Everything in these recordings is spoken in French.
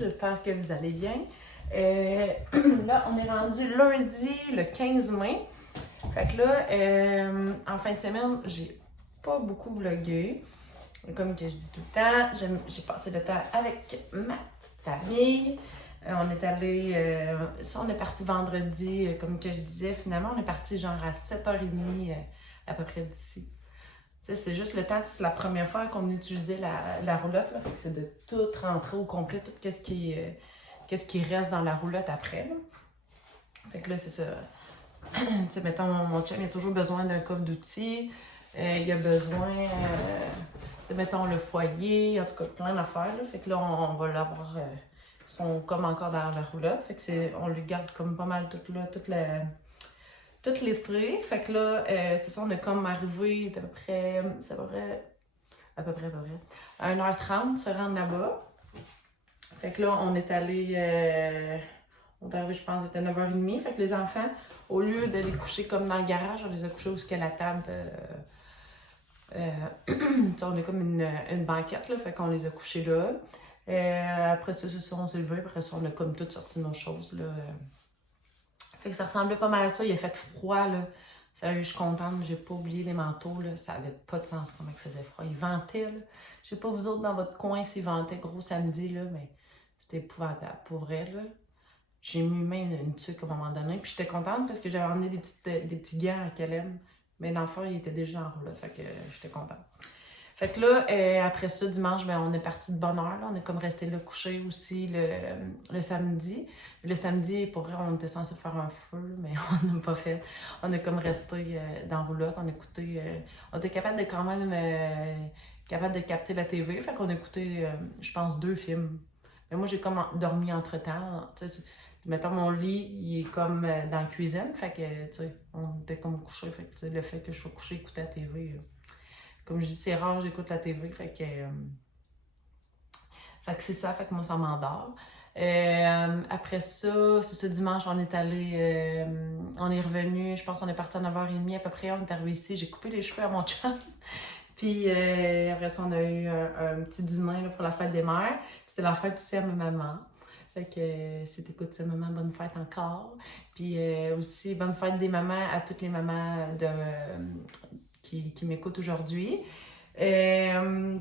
j'espère que vous allez bien. Là, on est rendu lundi, le 15 mai. Fait que là, en fin de semaine, j'ai pas beaucoup vlogué. Comme que je dis tout le temps, j'ai passé le temps avec ma petite famille. On est allé, on est parti vendredi, comme que je disais, finalement, on est parti genre à 7h30 à peu près d'ici. Tu sais, c'est juste le temps, c'est la première fois qu'on utilisait la roulotte, là, fait que c'est de tout rentrer au complet, tout qu'est-ce qui reste dans la roulotte après, là. Fait que là, c'est ça. Tu sais, mettons, mon chum, il a toujours besoin d'un coffre d'outils, il a besoin, tu sais, mettons, le foyer, en tout cas, plein d'affaires, là. Fait que là, on va l'avoir, ils sont comme encore dans la roulotte, fait que on lui garde comme pas mal tout l'été. Fait que là, c'est ça, on est comme arrivé à peu près, c'est à peu près, à 1h30 se rendre là-bas. Fait que là, on est allé, je pense, c'était 9h30. Fait que les enfants, au lieu de les coucher comme dans le garage, on les a couchés où est la table, on est comme une banquette, là, fait qu'on les a couchés là. Après ça, on s'est levé, après ça, on a comme tout sorti nos choses, là. Fait que ça ressemblait pas mal à ça. Il a fait froid, là. Sérieux, je suis contente. J'ai pas oublié les manteaux, là. Ça avait pas de sens comment il faisait froid. Il ventait, là. Je sais pas, vous autres, dans votre coin, s'il ventait gros samedi, là, mais c'était épouvantable. Pour vrai, là. J'ai mis même une tuque à un moment donné. Puis j'étais contente parce que j'avais emmené des petits gants à Calem. Mais dans le fond, il était déjà en roulotte. Fait que j'étais contente. Fait que là, après ça, dimanche, ben, on est parti de bonne heure. Là. On est comme resté là couché aussi le samedi. Le samedi, pour vrai, on était censé faire un feu, mais on n'a pas fait. On est comme resté dans la roulotte. On a écouté. On était capable de quand même capable de capter la TV. Fait qu'on a écouté, je pense, 2 films. Mais moi, j'ai comme dormi entre-temps. Mettons, mon lit, il est comme dans la cuisine. Fait que, tu sais, on était comme couché. Fait que, le fait que je sois couché, écouter la TV. Comme je dis, c'est rare, j'écoute la TV, fait que c'est ça, fait que moi, ça m'endort. Après ça, c'est ce dimanche, on est allé, on est revenu, je pense qu'on est parti à 9h30 à peu près, on est arrivé ici, j'ai coupé les cheveux à mon chum. Puis après ça, on a eu un petit dîner là, pour la fête des mères. C'était la fête aussi à ma maman. Fait que c'était écoute, maman, bonne fête encore. Puis aussi, bonne fête des mamans à toutes les mamans qui m'écoutent aujourd'hui. Dans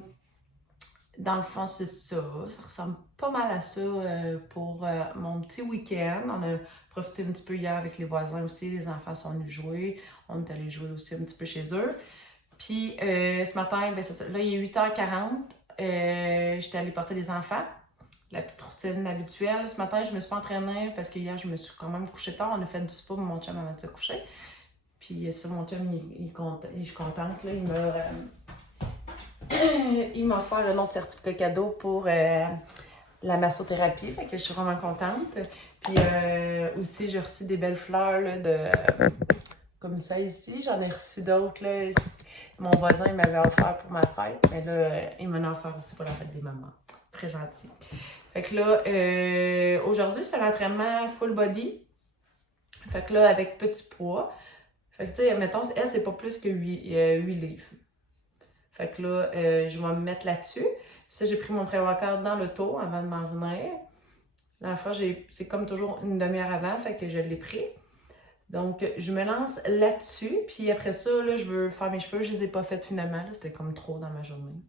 le fond, c'est ça. Ça ressemble pas mal à ça pour mon petit week-end. On a profité un petit peu hier avec les voisins aussi. Les enfants sont venus jouer. On est allé jouer aussi un petit peu chez eux. Puis ce matin, ben c'est ça. Là, il est 8h40. J'étais allée porter les enfants. La petite routine habituelle. Ce matin, je me suis pas entraînée parce que hier, je me suis quand même couchée tard. On a fait du spa pour mon chum avant de se coucher. Puis ça, mon chum, je suis contente, là, il m'a offert un autre certificat cadeau pour la massothérapie, fait que je suis vraiment contente. Puis aussi, j'ai reçu des belles fleurs, là, comme ça ici. J'en ai reçu d'autres, là. Mon voisin, il m'avait offert pour ma fête, mais là, il m'en a offert aussi pour la fête des mamans. Très gentil. Fait que là, aujourd'hui, c'est un entraînement full body. Fait que là, avec petit poids. Fait que, tu sais, mettons, elle, c'est pas plus que 8 livres. Fait que là, je vais me mettre là-dessus. Ça, j'ai pris mon pré-workout dans l'auto avant de m'en venir. La fois, c'est comme toujours une demi-heure avant, fait que je l'ai pris. Donc, je me lance là-dessus. Puis après ça, là, je veux faire mes cheveux. Je les ai pas faits finalement. C'était comme trop dans ma journée.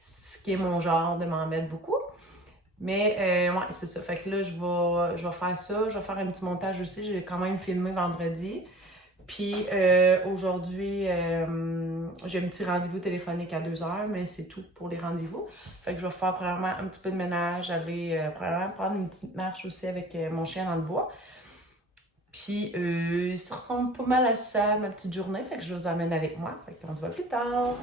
Ce qui est mon genre de m'en mettre beaucoup. Mais, ouais, c'est ça. Fait que là, je vais faire ça. Je vais faire un petit montage aussi. J'ai quand même filmé vendredi. Puis aujourd'hui, j'ai un petit rendez-vous téléphonique à 2h, mais c'est tout pour les rendez-vous. Fait que je vais faire probablement un petit peu de ménage, aller probablement prendre une petite marche aussi avec mon chien dans le bois. Puis ça ressemble pas mal à ça, ma petite journée, fait que je vous emmène avec moi. Fait qu'on se voit plus tard!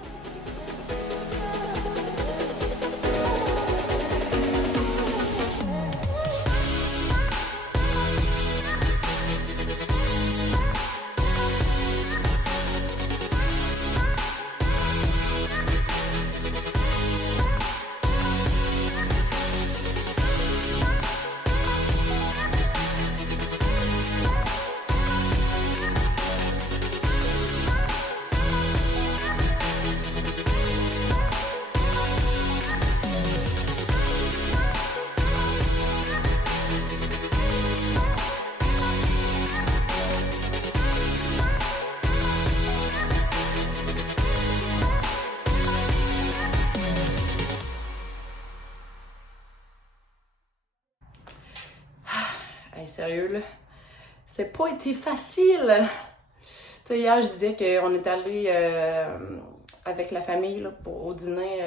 sérieux, là, c'est pas été facile. Tu sais, hier, je disais qu'on est allé avec la famille là, au dîner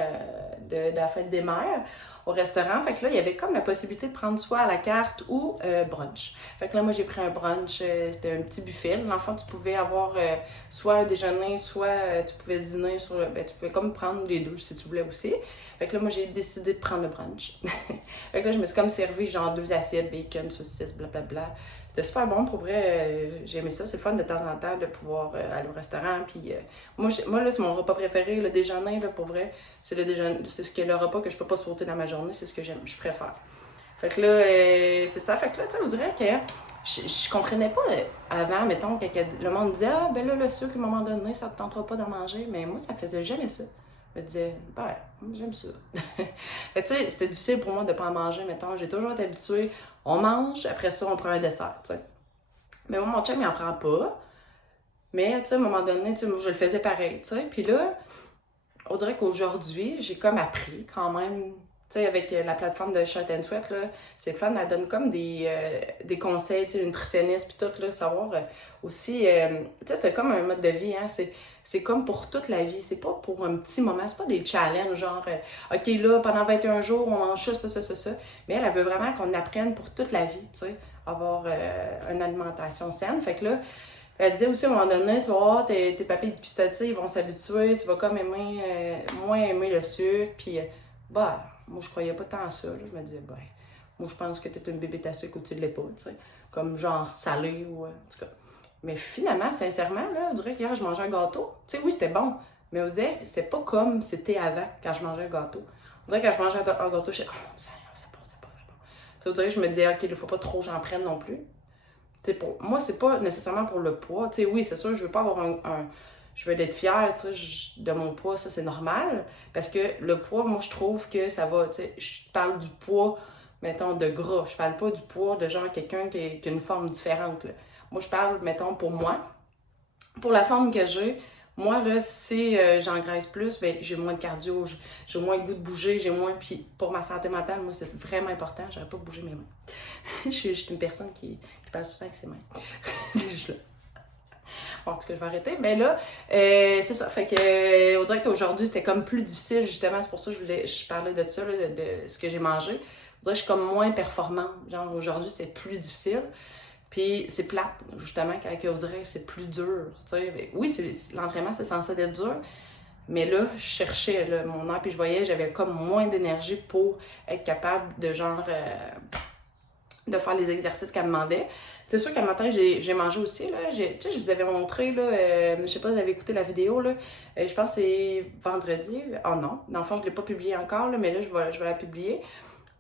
de la fête des mères au restaurant. Fait que là, il y avait comme la possibilité de prendre soit à la carte ou brunch. Fait que là, moi, j'ai pris un brunch. C'était un petit buffet. Dans le fond, tu pouvais avoir soit un déjeuner, soit tu pouvais dîner sur le... Ben, tu pouvais comme prendre les deux si tu voulais aussi. Fait que là, moi, j'ai décidé de prendre le brunch. Fait que là, je me suis comme servi genre 2 assiettes, bacon, saucisses, blablabla. C'était super bon, pour vrai, j'ai aimé ça. C'est le fun de temps en temps de pouvoir aller au restaurant. Puis moi là, c'est mon repas préféré, le déjeuner, là, pour vrai. C'est le déjeuner, c'est le repas que je peux pas sauter dans ma journée, c'est ce que j'aime, je préfère. Fait que là, c'est ça. Fait que là, tu sais, on dirait que je comprenais pas avant, mettons, quand le monde disait « Ah, ben là, le sucre, à un moment donné, ça te tentera pas d'en manger. » Mais moi, ça faisait jamais ça. Je me disais, ben, j'aime ça. Fait que tu sais, c'était difficile pour moi de pas en manger, mettons. J'ai toujours été habituée, on mange, après ça, on prend un dessert, tu sais. Mais moi, mon chum, il en prend pas. Mais, tu sais, à un moment donné, tu sais, moi, je le faisais pareil, tu sais. Puis là, on dirait qu'aujourd'hui, j'ai comme appris quand même, tu sais, avec la plateforme de Short and Sweat, là, c'est le fun, elle donne comme des conseils, tu sais, nutritionniste, puis tout, là, savoir aussi, tu sais, c'est comme un mode de vie, hein, c'est comme pour toute la vie, c'est pas pour un petit moment, c'est pas des challenges, genre, OK, là, pendant 21 jours, on mange ça, mais elle veut vraiment qu'on apprenne pour toute la vie, tu sais, avoir une alimentation saine, fait que là, elle disait aussi à un moment donné, tu vas voir, tes papilles gustatives, ils vont s'habituer, tu vas comme aimer, moins aimer le sucre, puis bah, moi je croyais pas tant à ça, là. Je me disais, ben, moi je pense que t'es une bébête à sucre ou tu l'es pas, tu sais, comme genre salé ou en tout cas. Mais finalement, sincèrement, là, on dirait qu'hier je mangeais un gâteau, tu sais, oui c'était bon, mais on dirait que c'était pas comme c'était avant quand je mangeais un gâteau. On dirait que quand je mangeais un gâteau, je disais, oh mon Dieu, c'est bon. Tu sais, on dirait que je me disais, ok, il faut pas trop que j'en prenne non plus. Pour moi, c'est pas nécessairement pour le poids. T'sais, oui, c'est sûr, je veux pas avoir je veux être fière de mon poids, ça c'est normal. Parce que le poids, moi je trouve que ça va, je parle du poids, mettons, de gras. Je parle pas du poids de genre quelqu'un qui a une forme différente, là. Moi je parle, mettons, pour moi. Pour la forme que j'ai, moi là, si j'engraisse plus, ben j'ai moins de cardio, j'ai moins le goût de bouger, j'ai moins. Puis pour ma santé mentale, moi c'est vraiment important, j'aurais pas bougé mes mains. je suis une personne qui parle souvent avec ses mains. Juste là. Bon, en tout cas, je vais arrêter. Mais là, c'est ça. Fait que, on dirait qu'aujourd'hui, c'était comme plus difficile, justement. C'est pour ça que je parlais de ça, là, de ce que j'ai mangé. On dirait que je suis comme moins performante. Genre, aujourd'hui, c'était plus difficile. Puis, c'est plate, justement, quand on dirait que c'est plus dur. T'sais. Oui, l'entraînement, c'est censé être dur. Mais là, je cherchais là, mon heure, puis je voyais, j'avais comme moins d'énergie pour être capable de genre de faire les exercices qu'elle me demandait. C'est sûr qu'à matin, j'ai mangé aussi, là. Tu sais, je vous avais montré, là, je sais pas si vous avez écouté la vidéo, là. Je pense que c'est vendredi. Oh non, dans le fond, je l'ai pas publié encore, là, mais là, je vais la publier.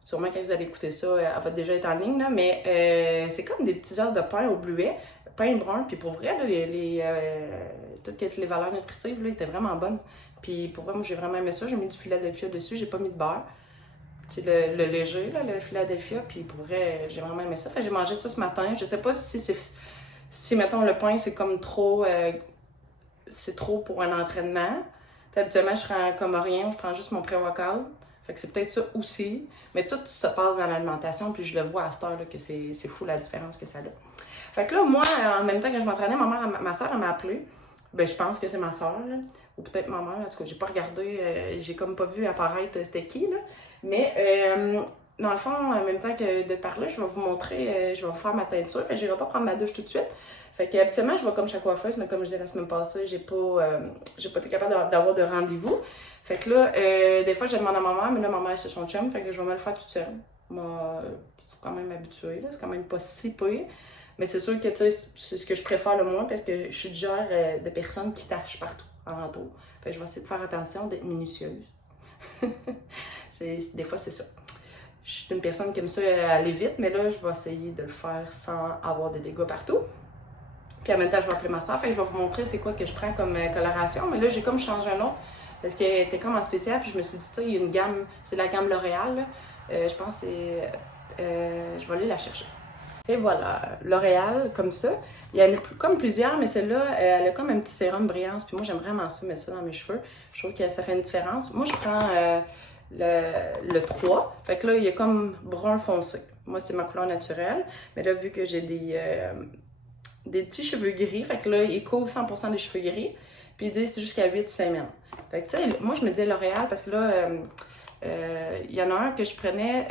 Sûrement quand vous allez écouter ça, elle va déjà être en ligne, là. Mais c'est comme des petits genres de pain au bleuet, pain brun, puis pour vrai, là, toutes les valeurs nutritives, là, étaient vraiment bonnes. Puis pour vrai, moi, j'ai vraiment aimé ça. J'ai mis du Philadelphia dessus, j'ai pas mis de beurre. Tu sais, le léger, là, le Philadelphia, puis pour vrai, j'ai vraiment aimé ça. Fait que j'ai mangé ça ce matin. Je sais pas si mettons, le pain, c'est comme trop... c'est trop pour un entraînement. T'sais, habituellement, je prends comme rien, je prends juste mon pré-workout. Fait que c'est peut-être ça aussi. Mais tout se passe dans l'alimentation, puis je le vois à cette heure-là que c'est fou la différence que ça a. Fait que là, moi, en même temps que je m'entraînais, ma soeur, elle m'a appelé. Ben, je pense que c'est ma soeur, là. Ou peut-être ma mère, en tout cas, j'ai pas regardé, j'ai comme pas vu apparaître c'était qui, là. Mais, dans le fond, en même temps que de parler, je vais vous montrer, je vais vous faire ma teinture. Fait que j'irai pas prendre ma douche tout de suite. Fait que, habituellement, je vais comme chaque coiffeuse, mais comme je disais la semaine passée, j'ai pas été capable d'avoir de rendez-vous. Fait que là, des fois, je demande à ma mère, mais là, ma mère, c'est son chum, fait que je vais me le faire toute seule. Moi, je suis quand même habituée, là, c'est quand même pas si pire. Mais c'est sûr que, tu sais, c'est ce que je préfère le moins parce que je suis du genre de personne qui tâche partout, alentour. Fait que je vais essayer de faire attention, d'être minutieuse. Des fois, c'est ça. Je suis une personne qui aime ça aller vite, mais là, je vais essayer de le faire sans avoir des dégâts partout. Puis en même temps, je vais appeler ma soeur, fait que je vais vous montrer c'est quoi que je prends comme coloration. Mais là, j'ai comme changé un autre parce qu'elle était comme en spécial, puis je me suis dit, tu sais, il y a une gamme, c'est la gamme L'Oréal, là. Je pense que c'est... je vais aller la chercher. Et voilà, L'Oréal, comme ça. Il y en a comme plusieurs, mais celle-là, elle a comme un petit sérum brillance. Puis moi, j'aime vraiment ça, mettre ça dans mes cheveux. Je trouve que ça fait une différence. Moi, je prends le 3. Fait que là, il y a comme brun foncé. Moi, c'est ma couleur naturelle. Mais là, vu que j'ai des petits cheveux gris, fait que là, ils couvrent 100% des cheveux gris. Puis ils disent c'est jusqu'à 8 semaines. Fait que tu sais, moi, je me disais L'Oréal parce que là, il y en a un que je prenais...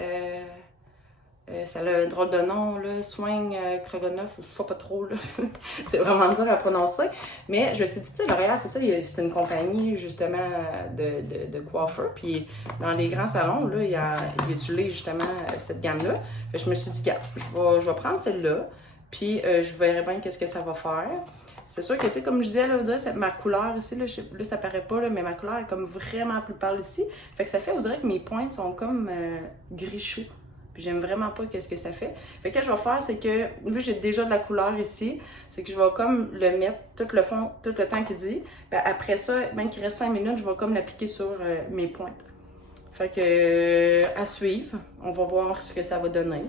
ça a un drôle de nom, là, Swing Krogonoff, ou je sais pas trop, là. C'est vraiment dur à prononcer. Mais je me suis dit, tu sais, L'Oréal, c'est ça, c'est une compagnie, justement, de coiffeurs. Puis dans les grands salons, là, ils utilisent justement cette gamme-là. Fait que je me suis dit, je vais prendre celle-là, puis je verrai bien qu'est-ce que ça va faire. C'est sûr que, tu sais, comme je disais, là, ma couleur ici, là, ça paraît pas, là, mais ma couleur est comme vraiment plus pâle ici. Fait que ça fait, on dirait que mes pointes sont comme gris chou. J'aime vraiment pas qu'est-ce que ça fait. Fait que ce que je vais faire, c'est que, vu que j'ai déjà de la couleur ici, c'est que je vais comme le mettre tout le fond, tout le temps qu'il dit. Puis après ça, même qu'il reste 5 minutes, je vais comme l'appliquer sur mes pointes. Fait que, à suivre, on va voir ce que ça va donner.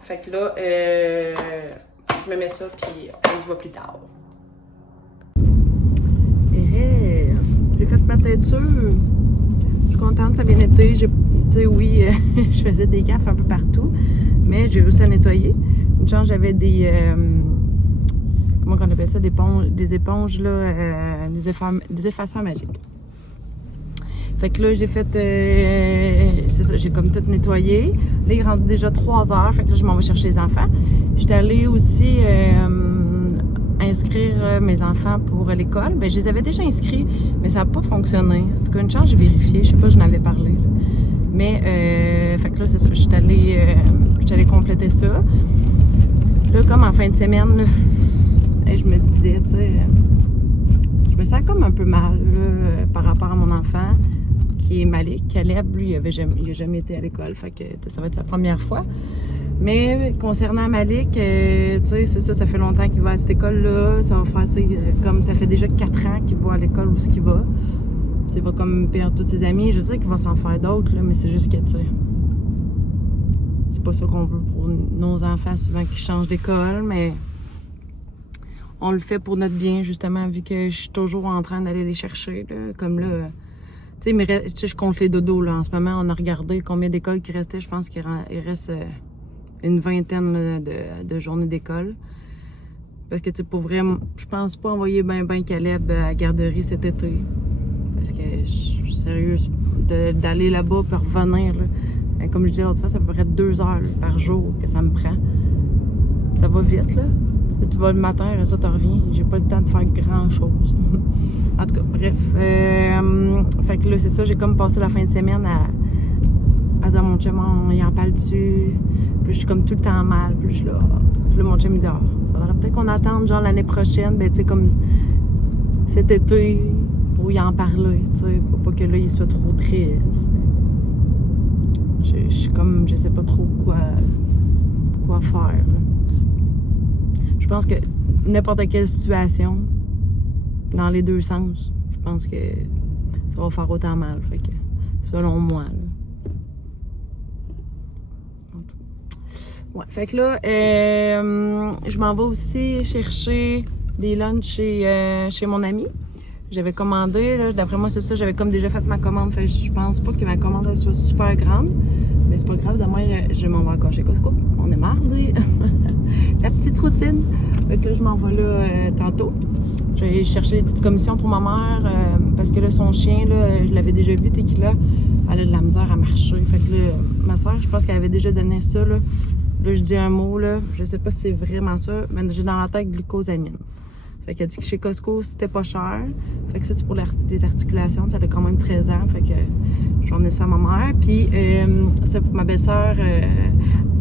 Fait que là, je me mets ça, puis on se voit plus tard. J'ai fait ma teinture. Je suis contente, ça a bien été. Tu sais, oui, je faisais des gaffes un peu partout, mais j'ai réussi à nettoyer. Une chance, j'avais des... comment on appelle ça? Des éponges, là, des effaceurs magiques. Fait que là, j'ai fait... c'est ça, j'ai comme tout nettoyé. Là, il est rendu déjà 3 heures, fait que là, je m'en vais chercher les enfants. J'étais allée aussi... inscrire mes enfants pour l'école. Ben, je les avais déjà inscrits, mais ça n'a pas fonctionné. En tout cas, une chance, j'ai vérifié. Je sais pas, je n'avais parlé. Là. Mais, fait que là, c'est ça. Je suis allée compléter ça. Là, comme en fin de semaine, là, je me disais, tu sais, je me sens comme un peu mal là, par rapport à mon enfant qui est Malik. Caleb, lui, il n'a jamais été à l'école. Fait que ça va être sa première fois. Mais concernant Malik, tu sais, c'est ça, ça fait longtemps qu'il va à cette école-là. Ça va faire, tu sais, comme ça fait déjà 4 ans qu'il va à l'école où ce qu'il va. Tu sais, il va comme perdre tous ses amis. Je sais qu'il va s'en faire d'autres, là, mais c'est juste que, tu sais, c'est pas ça qu'on veut pour nos enfants, souvent qui changent d'école, mais on le fait pour notre bien, justement, vu que je suis toujours en train d'aller les chercher, là, comme là. Tu sais, je compte les dodos, là. En ce moment, on a regardé combien d'écoles qui restaient. Je pense qu'il reste... une vingtaine là, de journées d'école. Parce que, tu sais, pour vrai, je pense pas envoyer ben Caleb à la garderie cet été. Parce que, sérieux, d'aller là-bas pour revenir, là, comme je disais l'autre fois, ça peut être 2 heures là, par jour que ça me prend. Ça va vite, là. Tu vas le matin, et ça, tu reviens. J'ai pas le temps de faire grand-chose. En tout cas, bref. Fait que là, c'est ça, j'ai comme passé la fin de semaine à dire à mon chum, il en parle dessus. Puis je suis comme tout le temps mal. Puis là, mon chum me dit, faudrait peut-être qu'on attende genre l'année prochaine, ben tu sais, comme cet été, pour y en parler, tu sais, pour pas que là, il soit trop triste. Je suis comme, je sais pas trop quoi faire. Là. Je pense que n'importe quelle situation, dans les deux sens, je pense que ça va faire autant mal. Fait que, selon moi, là. Ouais, fait que là, je m'en vais aussi chercher des lunchs chez mon ami. J'avais commandé, là, d'après moi, c'est ça, j'avais comme déjà fait ma commande. Fait que je pense pas que ma commande soit super grande. Mais c'est pas grave, demain, je m'en vais encore chez Costco. On est mardi. La petite routine. Fait que là, je m'en vais là tantôt. J'ai cherché des petites commissions pour ma mère parce que là, son chien, là, je l'avais déjà vu, Tequila, elle a de la misère à marcher. Fait que là, ma soeur, je pense qu'elle avait déjà donné ça, là. Là, je dis un mot, là, je sais pas si c'est vraiment ça, mais j'ai dans la tête glucosamine. Fait qu'elle dit que chez Costco, c'était pas cher. Fait que ça, c'est pour les articulations, ça a quand même 13 ans. Fait que je vais emmener ça à ma mère. Puis, ça pour ma belle-sœur,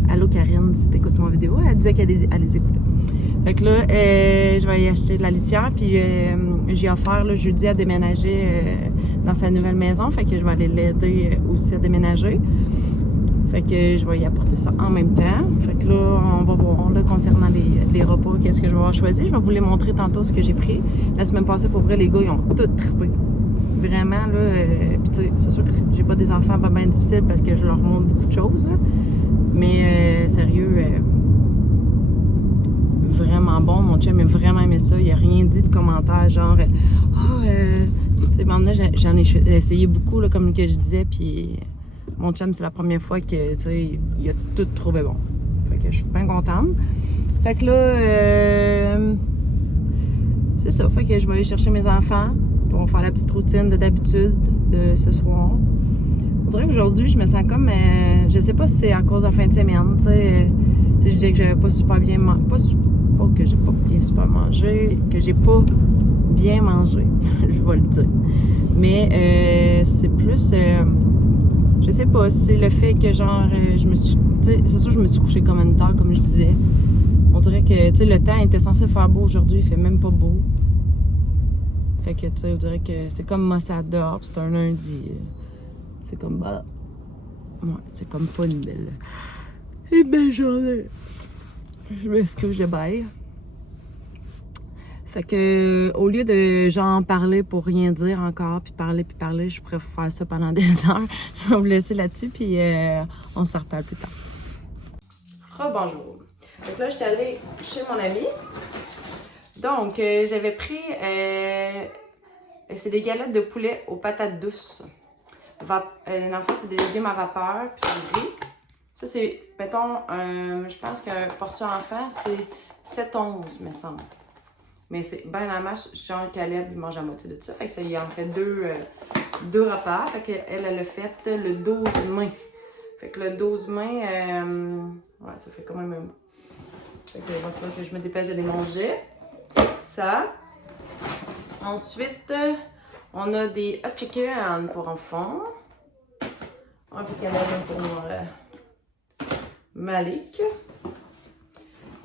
allô Karine, si t'écoutes mon vidéo, elle disait qu'elle les écoutait. Fait que là, je vais y acheter de la litière, puis j'ai offert le jeudi à déménager dans sa nouvelle maison. Fait que je vais aller l'aider aussi à déménager. Fait que je vais y apporter ça en même temps. Fait que là, on va voir là, concernant les repas, qu'est-ce que je vais avoir choisi. Je vais vous les montrer tantôt ce que j'ai pris. La semaine passée, pour vrai, les gars, ils ont tout trippé. Vraiment, là. Puis tu sais, c'est sûr que j'ai pas des enfants pas bien difficiles parce que je leur montre beaucoup de choses, là. Mais sérieux, vraiment bon. Mon chum a vraiment aimé ça. Il a rien dit de commentaire, genre, tu sais, maintenant, j'en ai essayé beaucoup, là, comme que je disais, puis mon chum, c'est la première fois que, tu sais, il a tout trouvé bon. Fait que je suis bien contente. Fait que là, c'est ça. Fait que je vais aller chercher mes enfants. Puis on va faire la petite routine d'habitude de ce soir. On dirait qu'aujourd'hui, je me sens comme... je sais pas si c'est à cause de la fin de semaine, tu sais. Je disais que j'avais pas super bien... Pas que j'ai pas bien super mangé, que j'ai pas bien mangé, je vais le dire. Mais c'est plus... je sais pas, c'est le fait que genre, je me suis... Tu sais, c'est sûr que je me suis couchée comme une heure, comme je disais. On dirait que, tu sais, le temps était censé faire beau aujourd'hui, il fait même pas beau. Fait que, tu sais, on dirait que c'est comme Mossad dehors, c'est un lundi. C'est comme, bah... Ouais, c'est comme pas une belle journée. Je m'excuse, je baille. Fait que, au lieu de, genre, parler pour rien dire encore, puis parler, je pourrais faire ça pendant des heures. Je vais vous laisser là-dessus, puis on s'en reparle plus tard. Rebonjour. Donc là, j'étais allée chez mon ami. Donc, j'avais pris, c'est des galettes de poulet aux patates douces. Dans le fond, c'est des légumes à vapeur, puis du riz. Ça, c'est, mettons, je pense qu'un portion enfant, c'est 7-11, me semble. Mais c'est bien la masse, genre Caleb, il mange la moitié de tout ça. Fait que ça, il en fait deux repas. Fait qu'elle, elle a fait le 12 mai. Fait que le 12 mai, ouais, ça fait quand même un bout. Fait que il va falloir que je me dépêche de les manger. Ça. Ensuite, on a des hot chicken pour enfants. Un peu canadien pour Malik.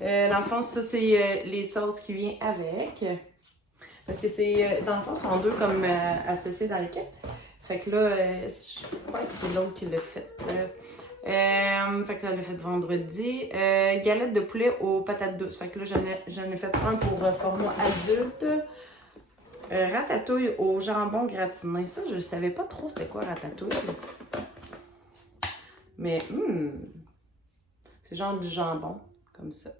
Dans le fond, ça, c'est les sauces qui viennent avec. Parce que c'est, dans le fond, sont deux comme associés dans le kit. Fait que là, je crois que c'est l'autre qui l'a fait. Fait que là, elle l'a fait vendredi. Galette de poulet aux patates douces. Fait que là, j'en ai fait un pour format adulte. Ratatouille au jambon gratiné. Ça, je savais pas trop c'était quoi ratatouille. Mais, c'est genre du jambon, comme ça.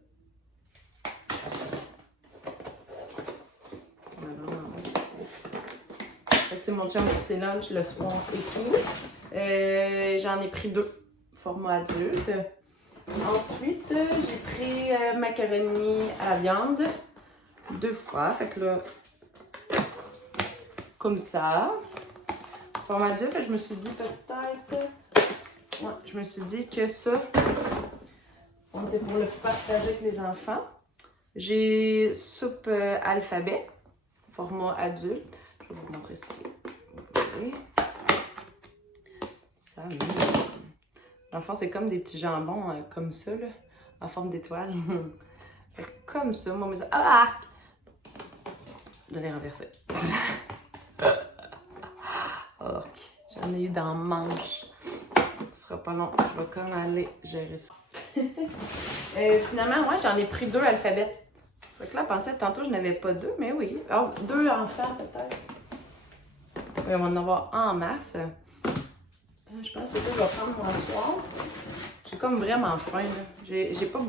Fait que, tu sais, mon chum pour ses lunchs le soir et tout. J'en ai pris 2, format adulte. Ensuite, j'ai pris macaroni à la viande, 2 fois. Fait que là, comme ça. Format adulte, je me suis dit peut-être... Ouais, je me suis dit que ça, on était pour le partager avec les enfants. J'ai soupe alphabet, format adulte. Je vais vous montrer ça. Ça, dans le fond, c'est comme des petits jambons comme ça, là, en forme d'étoile. Comme ça, moi, mais ça. Ah! Je l'ai renversé. Oh, j'en ai eu dans le manche. Ce sera pas long. Je vais comme aller gérer ça. Finalement, moi, j'en ai pris 2 alphabets. Fait que là, je pensais tantôt, je n'avais pas 2, mais oui. Oh, 2 enfants, peut-être. Oui, on va en avoir en masse. Je pense que c'est ça que je vais prendre mon soir. J'ai comme vraiment faim, là. J'ai pas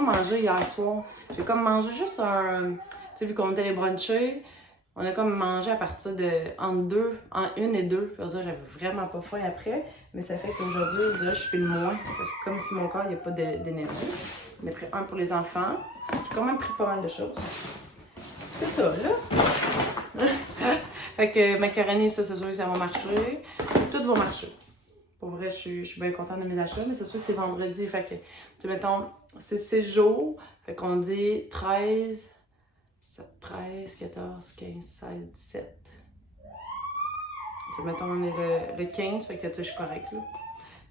mangé hier soir. J'ai comme mangé juste un... Tu sais, vu qu'on était les brunchés, on a comme mangé à partir de... entre 1 et 2. Puis ça, j'avais vraiment pas faim après. Mais ça fait qu'aujourd'hui, je file moins. Parce que comme si mon corps, il n'y a pas d'énergie. On a pris un pour les enfants. J'ai quand même pris pas mal de choses. C'est ça, là. Fait que macaroni, ça, c'est sûr que ça va marcher. Tout va marcher. Pour vrai, je suis bien contente de mes achats, mais c'est sûr que c'est vendredi. Fait que, tu sais, mettons, c'est 6 jours. Fait qu'on dit 13, 14, 15, 16, 17. Tu sais, mettons, on est le 15, fait que, tu sais, je suis correcte, là.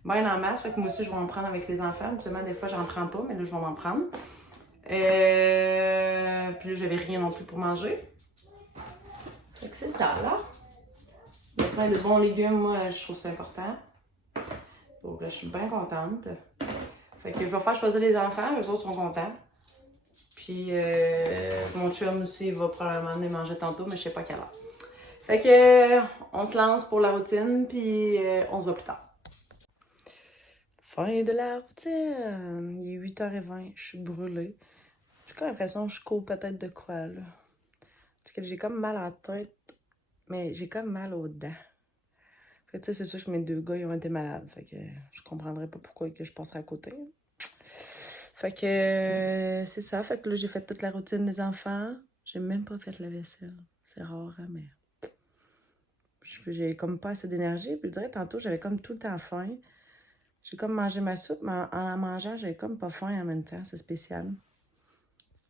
Bien en masse, fait que moi aussi, je vais en prendre avec les enfants. Habituellement, des fois, j'en prends pas, mais là, je vais m'en prendre. Puis là, j'avais rien non plus pour manger. Fait que c'est ça, là. Il y a plein de bons légumes, moi, je trouve ça important. Donc, je suis bien contente. Fait que je vais faire choisir les enfants, eux autres sont contents. Puis, mon chum aussi, il va probablement venir manger tantôt, mais je sais pas quelle heure. Fait que, on se lance pour la routine, puis on se voit plus tard. Fin de la routine. Il est 8h20, je suis brûlée. J'ai comme l'impression que je cours peut-être de quoi, là. Parce que j'ai comme mal à la tête, mais j'ai comme mal aux dents. Fait que, tu sais, c'est sûr que mes 2 gars, ils ont été malades. Fait que je comprendrais pas pourquoi que je passerais à côté. Fait que c'est ça. Fait que là, j'ai fait toute la routine des enfants. J'ai même pas fait la vaisselle. C'est rare, hein, mais j'ai comme pas assez d'énergie. Puis je dirais, tantôt, j'avais comme tout le temps faim. J'ai comme mangé ma soupe, mais en la mangeant, j'avais comme pas faim en même temps. C'est spécial. En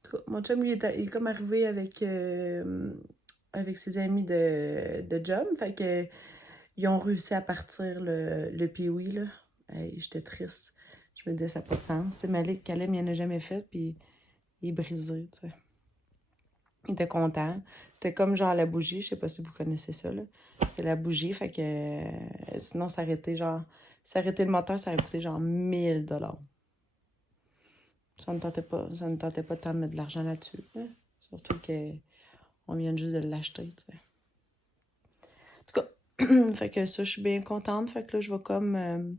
tout cas, mon chum, il est comme arrivé avec ses amis de job. Fait que ils ont réussi à partir le Pee-Wee, là. Hey, j'étais triste. Je me disais, ça n'a pas de sens. C'est Malik Kalem, il n'en a jamais fait, puis il est brisé, tu sais. Il était content. C'était comme genre la bougie, je sais pas si vous connaissez ça, là. C'était la bougie, fait que sinon, s'arrêter le moteur, ça aurait coûté genre 1000 $. Ça ne tentait pas de mettre de l'argent là-dessus, hein. Surtout qu'on vient juste de l'acheter, tu sais. En tout cas, fait que ça, je suis bien contente. Fait que là, je vais comme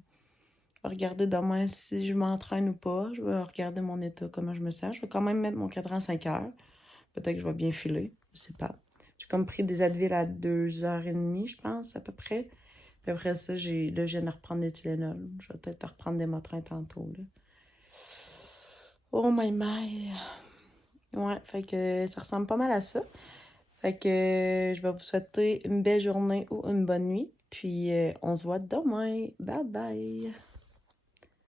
regarder demain si je m'entraîne ou pas. Je vais regarder mon état, comment je me sens. Je vais quand même mettre mon cadran à 5 heures. Peut-être que je vais bien filer, je sais pas. J'ai comme pris des Advil à 2h30, je pense, à peu près. Puis après ça, là, je viens de reprendre des Tylenol. Je vais peut-être reprendre des Motrins tantôt, là. Oh my my! Ouais, fait que ça ressemble pas mal à ça. Fait que je vais vous souhaiter une belle journée ou une bonne nuit. Puis on se voit demain. Bye bye!